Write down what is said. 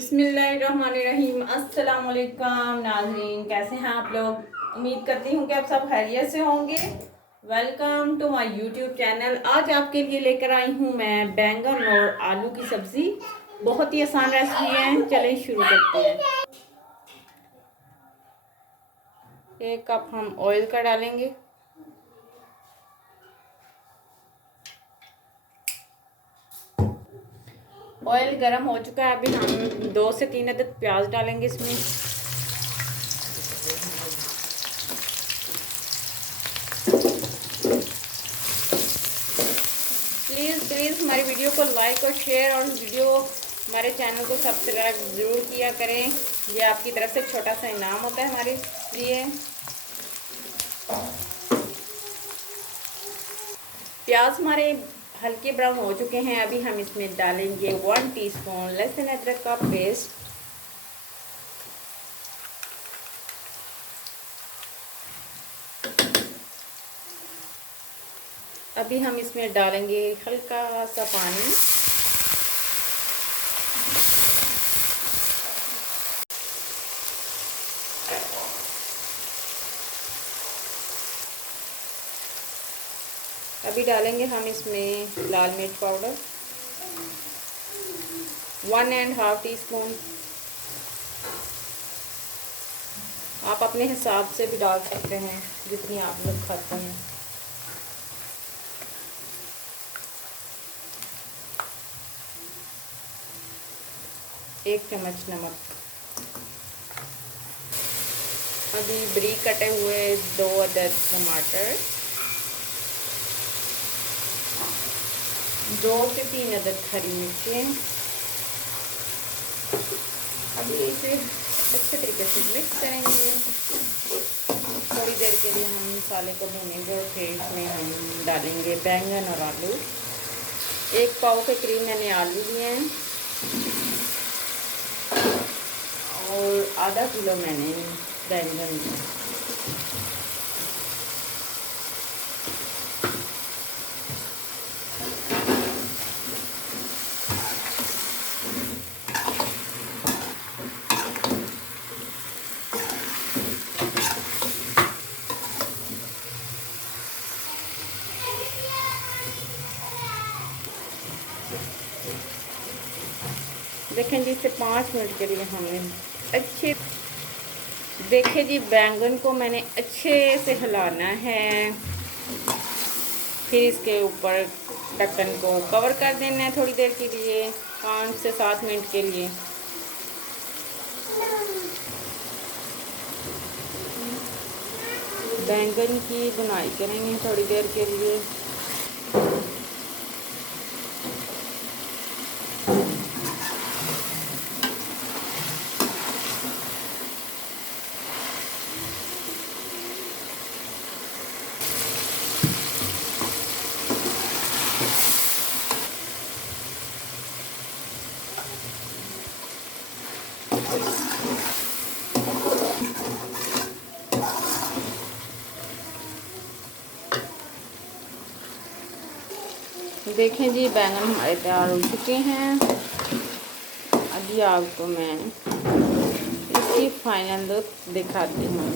बिस्मिल्लाहिर्रहमानिर्रहीम। अस्सलाम वालेकुम नाज़रीन, कैसे हैं आप लोग? उम्मीद करती हूँ कि आप सब खैरियत से होंगे। Welcome to my YouTube channel. आज आपके लिए लेकर आई हूँ मैं बैंगन और आलू की सब्ज़ी। बहुत ही आसान रेसिपी है, चलें शुरू करते हैं। 1 कप हम ऑयल का डालेंगे। ऑयल गर्म हो चुका है, अभी हम 2 से 3 अदद प्याज डालेंगे इसमें। प्लीज़ हमारी वीडियो को लाइक और शेयर और हमारे चैनल को सब्सक्राइब ज़रूर किया करें। ये आपकी तरफ से छोटा सा इनाम होता है हमारे लिए। प्याज हमारे हल्के ब्राउन हो चुके हैं, अभी हम इसमें डालेंगे 1 टीस्पून लहसुन अदरक का पेस्ट। अभी हम इसमें डालेंगे हल्का सा पानी। अभी डालेंगे हम इसमें लाल मिर्च पाउडर 1.5 टीस्पून। आप अपने हिसाब से भी डाल सकते हैं जितनी आप लोग खाते हैं। एक चम्मच नमक। अभी बारीक कटे हुए 2 अदद टमाटर, 2 से 3 अदद हरी मिर्चें। अभी इसे अच्छे तरीके से मिक्स करेंगे। थोड़ी देर के लिए हम मसाले को भूनेंगे और फिर इसमें हम डालेंगे बैंगन और आलू। 1 पाव के करीब मैंने आलू लिए हैं और आधा किलो मैंने बैंगन लिए। देखें जी, इसे 5 मिनट के लिए हमने अच्छे देखें जी, बैंगन को मैंने अच्छे से हिलाना है। फिर इसके ऊपर ढक्कन को कवर कर देना है थोड़ी देर के लिए, 5 से 7 मिनट के लिए। बैंगन की बुनाई करेंगे थोड़ी देर के लिए। देखें जी, बैंगन हमारे तैयार हो चुके हैं। अभी आपको मैं इसकी फाइनल लुक दिखाती हूँ।